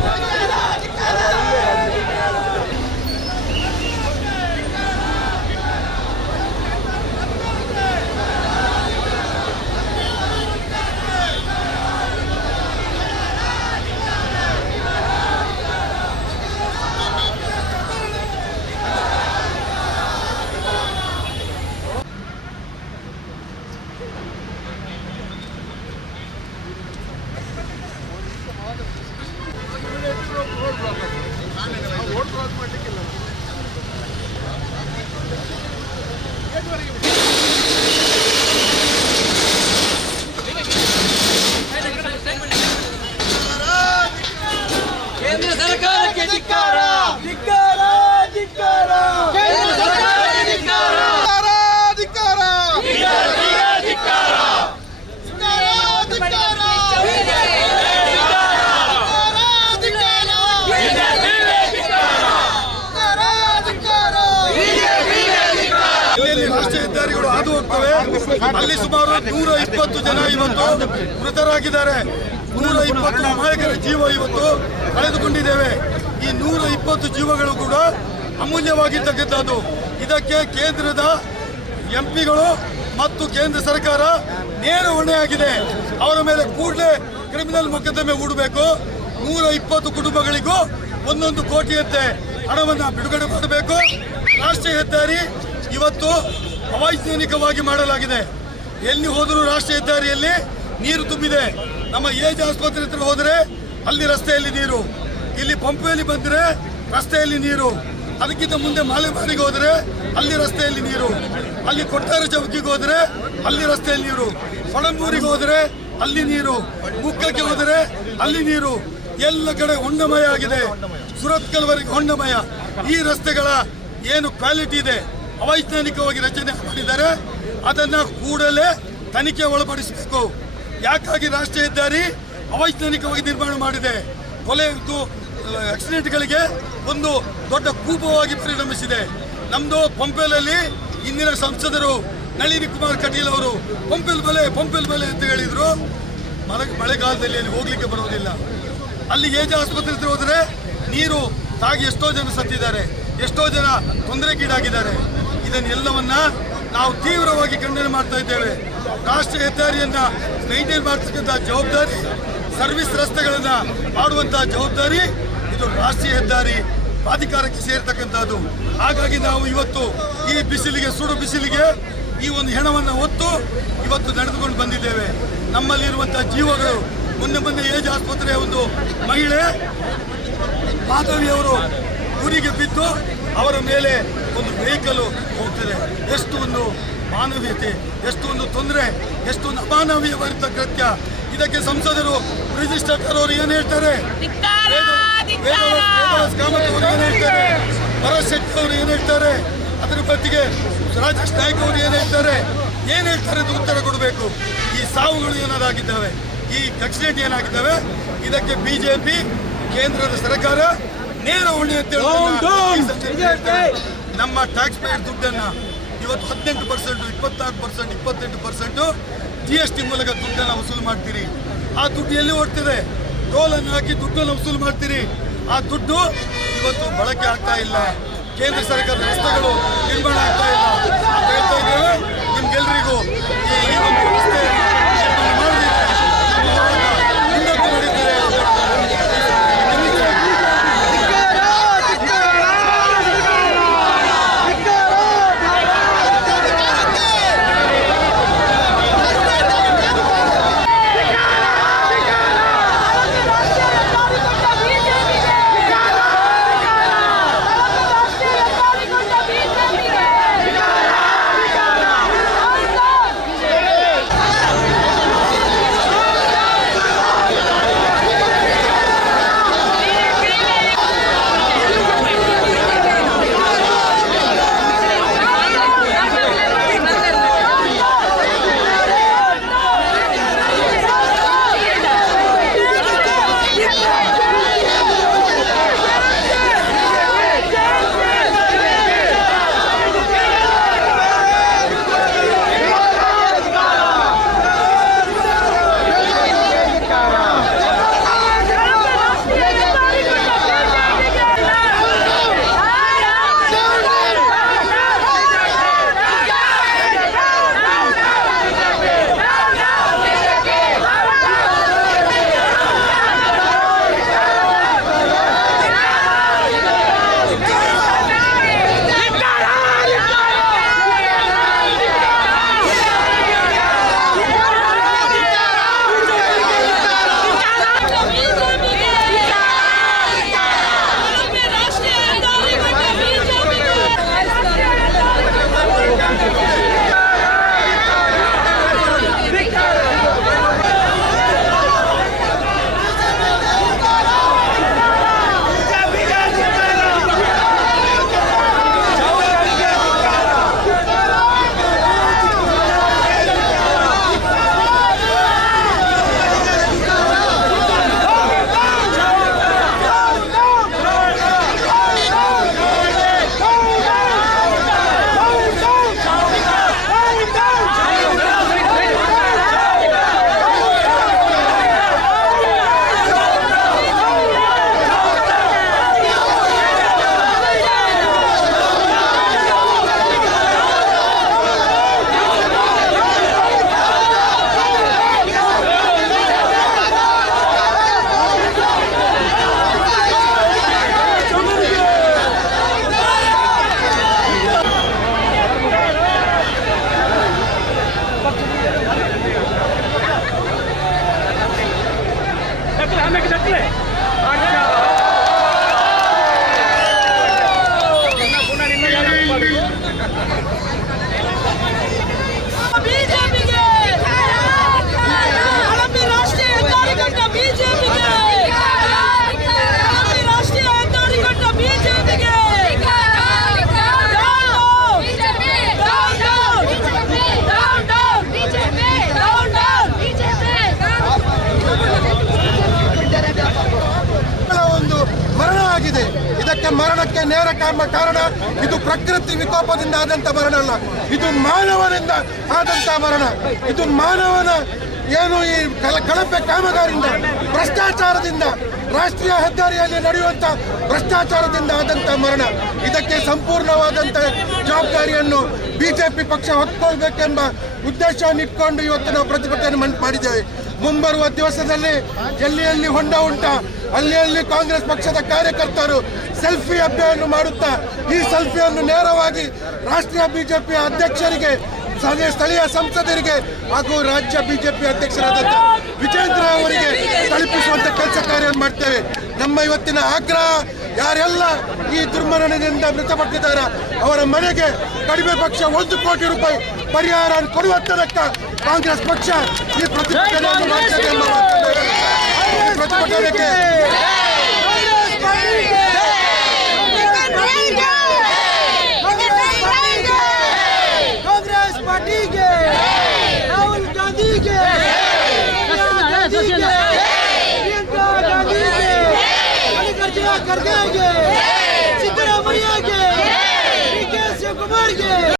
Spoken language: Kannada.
집단하다 집단하다 What you? ಅಲ್ಲಿ ಸುಮಾರು ನೂರ ಇಪ್ಪತ್ತು ಜನ ಇವತ್ತು ಮೃತರಾಗಿದ್ದಾರೆ. ನೂರ ಇಪ್ಪತ್ತು ನಾಯಕರ ಜೀವ ಇವತ್ತು ಕಳೆದುಕೊಂಡಿದ್ದೇವೆ. ಈ ನೂರ ಇಪ್ಪತ್ತು ಜೀವಗಳು ಕೂಡ ಅಮೂಲ್ಯವಾಗಿರ್ತಕ್ಕಂಥದ್ದು. ಇದಕ್ಕೆ ಕೇಂದ್ರದ ಎಂ ಪಿಗಳು ಮತ್ತು ಕೇಂದ್ರ ಸರ್ಕಾರ ನೇರ ಹೊಣೆಯಾಗಿದೆ ಅವರ ಮೇಲೆ ಕೂಡಲೇ ಕ್ರಿಮಿನಲ್ ಮೊಕದ್ದಮೆ ಹೂಡಬೇಕು. ನೂರ ಇಪ್ಪತ್ತು ಕುಟುಂಬಗಳಿಗೂ ಒಂದೊಂದು ಕೋಟಿಯಂತೆ ಹಣವನ್ನು ಬಿಡುಗಡೆ ಮಾಡಬೇಕು. ರಾಷ್ಟ್ರೀಯ ಹೆದ್ದಾರಿ ಇವತ್ತು ಅವೈಜ್ಞಾನಿಕವಾಗಿ ಮಾಡಲಾಗಿದೆ. ಎಲ್ಲಿ ಹೋದರೂ ರಾಷ್ಟ್ರೀಯ ಹೆದ್ದಾರಿಯಲ್ಲಿ ನೀರು ತುಂಬಿದೆ. ನಮ್ಮ ಏಜ್ ಆಸ್ಪತ್ರೆ ಹತ್ರ ಹೋದರೆ ಅಲ್ಲಿ ರಸ್ತೆಯಲ್ಲಿ ನೀರು. ಇಲ್ಲಿ ಪಂಪೆಯಲ್ಲಿ ಬಂದರೆ ರಸ್ತೆಯಲ್ಲಿ ನೀರು. ಅದಕ್ಕಿಂತ ಮುಂದೆ ಮಾಲೆಬಾರಿಗೆ ಹೋದರೆ ಅಲ್ಲಿ ರಸ್ತೆಯಲ್ಲಿ ನೀರು. ಅಲ್ಲಿ ಕೊಟ್ಟಾರ ಚೌಕಿಗೆ ಹೋದರೆ ಅಲ್ಲಿ ರಸ್ತೆಯಲ್ಲಿ ನೀರು. ಪಣಂಬೂರಿಗೆ ಹೋದರೆ ಅಲ್ಲಿ ನೀರು. ಮುಕ್ಕಕ್ಕೆ ಹೋದರೆ ಅಲ್ಲಿ ನೀರು. ಎಲ್ಲ ಕಡೆ ಹೊಂಡಮಯ ಆಗಿದೆ. ಸುರತ್ಕಲ್ವರೆಗೆ ಹೊಂಡಮಯ. ಈ ರಸ್ತೆಗಳ ಏನು ಕ್ವಾಲಿಟಿ ಇದೆ, ಅವೈಜ್ಞಾನಿಕವಾಗಿ ರಚನೆ ಮಾಡಿದ್ದಾರೆ. ಅದನ್ನ ಕೂಡಲೇ ತನಿಖೆ ಒಳಪಡಿಸಬೇಕು. ಯಾಕಾಗಿ ರಾಷ್ಟ್ರೀಯ ಹೆದ್ದಾರಿ ಅವೈಜ್ಞಾನಿಕವಾಗಿ ನಿರ್ಮಾಣ ಮಾಡಿದೆ? ಕೊಲೆ ಆಕ್ಸಿಡೆಂಟ್ಗಳಿಗೆ ಒಂದು ದೊಡ್ಡ ಕೂಪವಾಗಿ ಪರಿಣಮಿಸಿದೆ. ನಮ್ದು ಪಂಪೆಲಲ್ಲಿ ಇಂದಿನ ಸಂಸದರು ನಳಿನಿ ಕುಮಾರ್ ಕಟೀಲ್ ಅವರು, ಪಂಪೆಲ್ ಬಲೆ ಪಂಪೆಲ್ ಬಲೆ ಅಂತ ಹೇಳಿದರು. ಮಳೆ, ಮಳೆಗಾಲದಲ್ಲಿ ಅಲ್ಲಿ ಹೋಗ್ಲಿಕ್ಕೆ ಬರೋದಿಲ್ಲ ಅಲ್ಲಿ ಏಜ್ ಆಸ್ಪತ್ರೆ ಹೋದರೆ ನೀರು ತಾಗಿ ಎಷ್ಟೋ ಜನ ಸತ್ತಿದ್ದಾರೆ. ಎಷ್ಟೋ ಜನ ತೊಂದರೆಗೀಡಾಗಿದ್ದಾರೆ. ಇದನ್ನೆಲ್ಲವನ್ನ ನಾವು ತೀವ್ರವಾಗಿ ಖಂಡನೆ ಮಾಡ್ತಾ ಇದ್ದೇವೆ. ರಾಷ್ಟ್ರೀಯ ಹೆದ್ದಾರಿಯನ್ನ ಮೈಂಟೈನ್ ಮಾಡ್ತಕ್ಕಂಥ ಜವಾಬ್ದಾರಿ, ಸರ್ವಿಸ್ ರಸ್ತೆಗಳನ್ನ ಮಾಡುವಂತಹ ಜವಾಬ್ದಾರಿ ಇದು ರಾಷ್ಟ್ರೀಯ ಹೆದ್ದಾರಿ ಪ್ರಾಧಿಕಾರಕ್ಕೆ ಸೇರ್ತಕ್ಕಂಥದ್ದು. ಹಾಗಾಗಿ ನಾವು ಇವತ್ತು ಈ ಬಿಸಿಲಿಗೆ, ಸುಡು ಬಿಸಿಲಿಗೆ ಈ ಒಂದು ಹೆಣವನ್ನು ಹೊತ್ತು ಇವತ್ತು ನಡೆದುಕೊಂಡು ಬಂದಿದ್ದೇವೆ. ನಮ್ಮಲ್ಲಿರುವಂತಹ ಜೀವಗಳು ಮುಂದೆ ಮುಂದೆ ಏಜ್ ಆಸ್ಪತ್ರೆಯ ಒಂದು ಮಹಿಳೆ ಮಾಧವಿಯವರು ಊರಿಗೆ ಬಿದ್ದು ಅವರ ಮೇಲೆ ವೆಹಿಕಲ್ ಹೋಗ್ತದೆ. ಎಷ್ಟು ಒಂದು ಮಾನವೀಯತೆ ಎಷ್ಟು ಒಂದು ತೊಂದರೆ ಎಷ್ಟು ಒಂದು ಅಮಾನವೀಯವಾದ ಕೃತ್ಯ. ಇದಕ್ಕೆ ಸಂಸದರು ರಿಜಿಸ್ಟರ್ ಅವರು ಏನು ಹೇಳ್ತಾರೆ? ಏನು ಹೇಳ್ತಾರೆ? ಭರತ್ ಶೆಟ್ಟಿ ಅವರು ಏನು ಹೇಳ್ತಾರೆ? ಅದರ ಬದಿಗೆ ರಾಜೇಶ್ ನಾಯ್ಕ ಅವರು ಏನು ಹೇಳ್ತಾರೆ? ಏನು ಹೇಳ್ತಾರೆ ಅಂತ ಉತ್ತರ ಕೊಡಬೇಕು. ಈ ಸಾವುಗಳು ಏನಾದಾಗಿದ್ದಾವೆ? ಈ ಆಕ್ಸಿಡೆಂಟ್ ಏನಾಗಿದ್ದಾವೆ? ಇದಕ್ಕೆ ಬಿಜೆಪಿ ಕೇಂದ್ರದ ಸರ್ಕಾರ ನೇರ ಹೊಣೆ ಅಂತ. ನಮ್ಮ ಟ್ಯಾಕ್ಸ್ ಪೇಯರ್ ದುಡ್ಡನ್ನು ಇವತ್ತು ಹದಿನೆಂಟು ಪರ್ಸೆಂಟು ಇಪ್ಪತ್ತಾರು ಪರ್ಸೆಂಟ್ ಇಪ್ಪತ್ತೆಂಟು ಪರ್ಸೆಂಟು ಜಿ ಎಸ್ ಟಿ ಮೂಲಕ ದುಡ್ಡನ್ನು ವಸೂಲು ಮಾಡ್ತೀರಿ. ಆ ದುಡ್ಡು ಎಲ್ಲಿ ಓಡ್ತಿದೆ? ಟೋಲನ್ನು ಹಾಕಿ ದುಡ್ಡನ್ನು ವಸೂಲು ಮಾಡ್ತೀರಿ. ಆ ದುಡ್ಡು ಇವತ್ತು ಬಳಕೆ ಆಗ್ತಾ ಇಲ್ಲ. ಕೇಂದ್ರ ಸರ್ಕಾರದ ರಸ್ತೆಗಳು ನಿರ್ಮಾಣ ಆಗ್ತಾ ಇಲ್ಲ. ಹೇಳ್ತಾ ಇದ್ದೇವೆ ನಿಮ್ಗೆಲ್ರಿಗೂ. ಈ ಒಂದು ರಸ್ತೆ ಕಾರಣ ಇದು ಪ್ರಕೃತಿ ವಿಕೋಪದಿಂದ ಆದಂತ ಮರಣ ಅಲ್ಲ. ಇದು ಮಾನವನಿಂದ ಆದಂತ ಮರಣ. ಇದು ಮಾನವನ ಏನು ಈ ಕಳಪೆ ಕಾಮಗಾರಿಯಿಂದ, ಭ್ರಷ್ಟಾಚಾರದಿಂದ, ರಾಷ್ಟ್ರೀಯ ಹೆದ್ದಾರಿಯಲ್ಲಿ ನಡೆಯುವಂತ ಭ್ರಷ್ಟಾಚಾರದಿಂದ ಆದಂತ ಮರಣ. ಇದಕ್ಕೆ ಸಂಪೂರ್ಣವಾದಂತ ಜವಾಬ್ದಾರಿಯನ್ನು ಬಿಜೆಪಿ ಪಕ್ಷ ಹೊತ್ಕೊಳ್ಬೇಕೆಂಬ ಉದ್ದೇಶವನ್ನು ಇಟ್ಕೊಂಡು ಇವತ್ತು ನಾವು ಪ್ರತಿಭಟನೆ ಮಾಡಿದ್ದೇವೆ. ಮುಂಬರುವ ದಿವಸದಲ್ಲಿ ಎಲ್ಲಿ ಎಲ್ಲಿ ಹೊಂಡ ಉಂಟ ಅಲ್ಲಿ ಅಲ್ಲಿ ಕಾಂಗ್ರೆಸ್ ಪಕ್ಷದ ಕಾರ್ಯಕರ್ತರು ಸೆಲ್ಫಿ ಅಭಿಯಾನ ಮಾಡುತ್ತಾ ಈ ಸೆಲ್ಫಿಯನ್ನು ನೇರವಾಗಿ ರಾಷ್ಟ್ರೀಯ ಬಿಜೆಪಿ ಅಧ್ಯಕ್ಷರಿಗೆ, ಸ್ಥಳೀಯ ಸಂಸದರಿಗೆ ಹಾಗೂ ರಾಜ್ಯ ಬಿಜೆಪಿ ಅಧ್ಯಕ್ಷರಾದಂಥ ವಿಜೇಂದ್ರ ಅವರಿಗೆ ತಲುಪಿಸುವಂತ ಕೆಲಸ ಕಾರ್ಯವನ್ನು ಮಾಡ್ತೇವೆ. ನಮ್ಮ ಇವತ್ತಿನ ಆಗ್ರಹ ಯಾರೆಲ್ಲ ಈ ದುರ್ಮರಣದಿಂದ ಮೃತಪಟ್ಟಿದ್ದಾರೆ. ಅವರ ಮನೆಗೆ ಕಡಿಮೆ ಪಕ್ಷ ಒಂದು ಕೋಟಿ ರೂಪಾಯಿ ಪರಿಹಾರ ಕೊಡುವ ಕಾಂಗ್ರೆಸ್ ಪಕ್ಷ ಈ ಪ್ರತಿಭಟನೆ ಪ್ರತಿಭಟನೆಗೆ